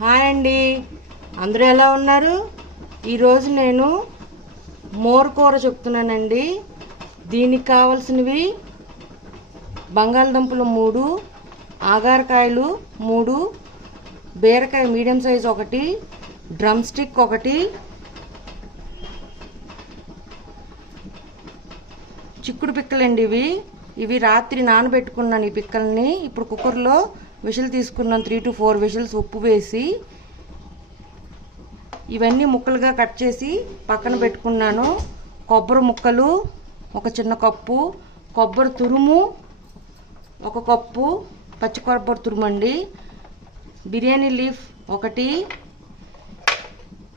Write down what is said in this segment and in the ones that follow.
Hi అండి, అందరూ ఎలా ఉన్నారు? ఈరోజు నేను మోర్ కూర చెప్తున్నానండి. దీనికి కావాల్సినవి బంగాళదుంపలు 3, ఆగారకాయలు 3, బీరకాయ మీడియం సైజ్ 1, డ్రమ్ స్టిక్ 1, చిక్కుడు పిక్కలండి. ఇవి రాత్రి నానబెట్టుకున్నాను. ఈ పిక్కల్ని ఇప్పుడు కుక్కర్లో విజిల్ తీసుకున్నాను. 3 to 4 విజిల్స్ ఉప్పు వేసి ఇవన్నీ ముక్కలుగా కట్ చేసి పక్కన పెట్టుకున్నాను. కొబ్బరి ముక్కలు 1 చిన్న కప్పు, కొబ్బరి తురుము 1 కప్పు, పచ్చి కొబ్బరి తురుము అండి, బిర్యానీ లీఫ్ 1,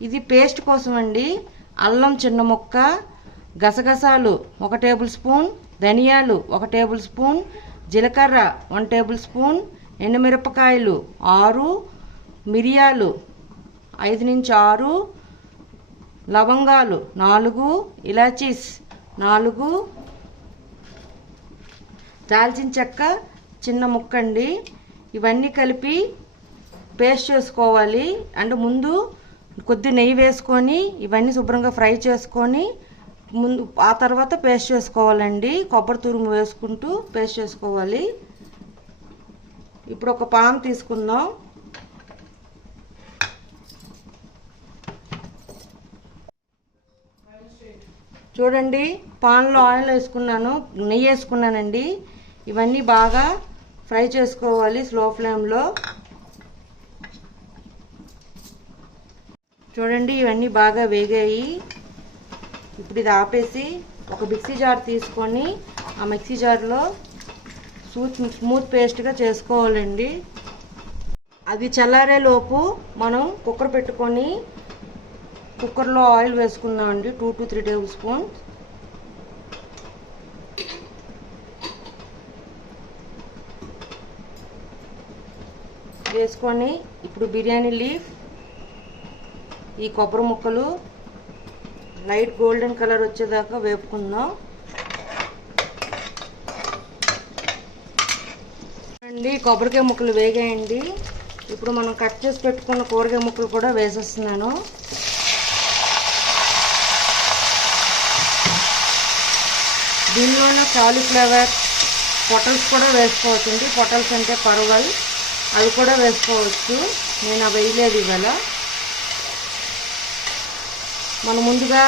ఇది పేస్ట్ కోసం అండి, అల్లం చిన్న ముక్క, గసగసాలు 1 టేబుల్ స్పూన్, ధనియాలు 1 టేబుల్ స్పూన్, జీలకర్ర 1 టేబుల్ స్పూన్, ఎండుమిరపకాయలు 6, మిరియాలు 5 నుంచి 6, లవంగాలు 4, ఇలాచీస్ 4, దాల్చిన చెక్క చిన్న ముక్క అండి. ఇవన్నీ కలిపి పేస్ట్ చేసుకోవాలి. అంటే ముందు కొద్ది నెయ్యి వేసుకొని ఇవన్నీ శుభ్రంగా ఫ్రై చేసుకొని ఆ తర్వాత పేస్ట్ చేసుకోవాలండి. కొబ్బరి తురుము వేసుకుంటూ పేస్ట్ చేసుకోవాలి. ఇప్పుడు ఒక పాన్ తీసుకుందాం. చూడండి, పాన్లో ఆయిల్ వేసుకున్నాను, నెయ్యి వేసుకున్నానండి. ఇవన్నీ బాగా ఫ్రై చేసుకోవాలి స్లో ఫ్లేమ్లో. చూడండి, ఇవన్నీ బాగా వేగాయి. ఇప్పుడు ఇది ఆపేసి ఒక మిక్సీ జార్ తీసుకొని ఆ మిక్సీ జార్లో స్మూత్ పేస్ట్గా చేసుకోవాలండి. అది చల్లారే లోపు మనం కుక్కర్ పెట్టుకొని కుక్కర్లో ఆయిల్ వేసుకుందామండి. 2 to 3 టేబుల్ స్పూన్. వేసుకొని ఇప్పుడు బిర్యానీ లీఫ్, ఈ కొబ్బరి ముక్కలు లైట్ గోల్డెన్ కలర్ వచ్చేదాకా వేపుకుందాం అండి. కొబ్బరికాయ ముక్కలు వేగాయండి. ఇప్పుడు మనం కట్ చేసి పెట్టుకున్న కూరగాయ ముక్కలు కూడా వేసేస్తున్నాను. దీనిలోనే కాలీఫ్లవర్, పొటల్స్ కూడా వేసుకోవచ్చండి. పొటల్స్ అంటే పరవల్, అవి కూడా వేసుకోవచ్చు. నేను అవి వేయలేదు ఇవాళ. మనం ముందుగా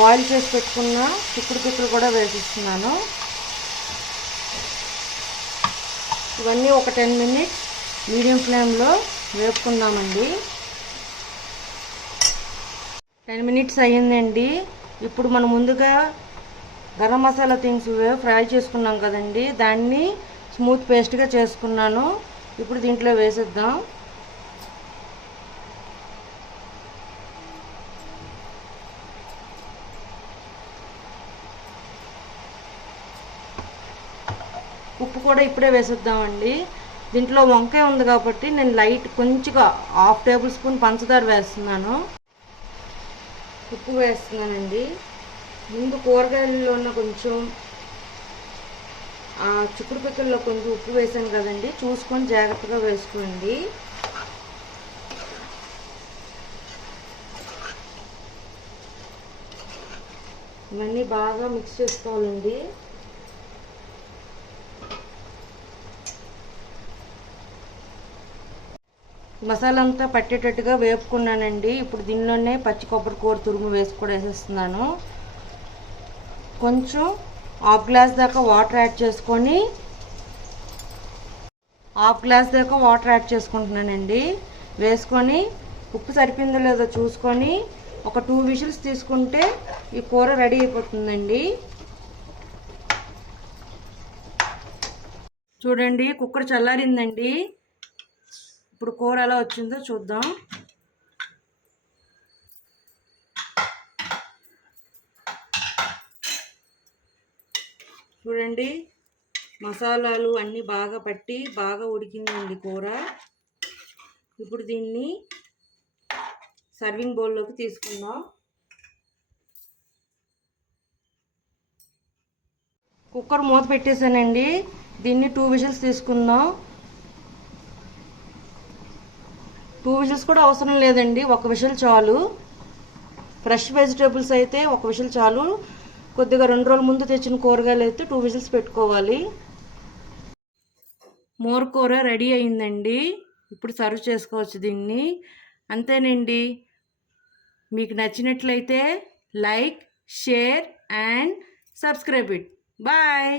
బాయిల్ చేసి పెట్టుకున్న చిక్కుడు పిక్కలు కూడా వేసిస్తున్నాను. ఇవన్నీ ఒక 10 మినిట్స్ మీడియం ఫ్లేమ్లో వేపుకుందామండి. 10 మినిట్స్ అయ్యిందండి. ఇప్పుడు మనం ముందుగా గరం మసాలా థింగ్స్ ఫ్రై చేసుకున్నాం కదండి, దాన్ని స్మూత్ పేస్ట్గా చేసుకున్నాను. ఇప్పుడు దీంట్లో వేసేద్దాం. ఉప్పు కూడా ఇప్పుడే వేసేద్దామండి. దీంట్లో వంకాయ ఉంది కాబట్టి నేను లైట్ కొంచెంగా 1/2 టేబుల్ స్పూన్ పంచదార వేస్తున్నాను. ఉప్పు వేస్తున్నానండి. ముందు కూరగాయల్లో ఉన్న కొంచెం చిక్కుడు పిక్కల్లో కొంచెం ఉప్పు వేసాను కదండి, చూసుకొని జాగ్రత్తగా వేసుకోండి. ఇవన్నీ బాగా మిక్స్ చేసుకోవాలండి. మసాలా అంతా పట్టేటట్టుగా వేపుకున్నానండి. ఇప్పుడు దీనిలోనే పచ్చి కొబ్బరి కూర తురుము వేసి కూడా వేసేస్తున్నాను. కొంచెం 1/2 గ్లాస్ దాకా వాటర్ యాడ్ చేసుకొని 1/2 గ్లాస్ దాకా వాటర్ యాడ్ చేసుకుంటున్నానండి. వేసుకొని ఉప్పు సరిపోయిందో లేదో చూసుకొని ఒక 2 విజిల్స్ తీసుకుంటే ఈ కూర రెడీ అయిపోతుందండి. చూడండి, కుక్కర్ చల్లారిందండి. ఇప్పుడు కూర ఎలా వచ్చిందో చూద్దాం. చూడండి, మసాలాలు అన్నీ బాగా పట్టి బాగా ఉడికిందండి కూర. ఇప్పుడు దీన్ని సర్వింగ్ బౌల్లోకి తీసుకుందాం. కుక్కర్ మూత పెట్టేశానండి. దీన్ని 2 విజిల్స్ తీసుకుందాం. 2 విజిల్స్ కూడా అవసరం లేదండి, 1 విజిల్ చాలు. ఫ్రెష్ వెజిటేబుల్స్ అయితే 1 విజిల్ చాలు. కొద్దిగా 2 రోజుల ముందు తెచ్చిన కూరగాయలు అయితే 2 విజిల్స్ పెట్టుకోవాలి. మోర్ కూర రెడీ అయిందండి. ఇప్పుడు సర్వ్ చేసుకోవచ్చు దీన్ని. అంతేనండి. మీకు నచ్చినట్లయితే like, share and subscribe it. Bye.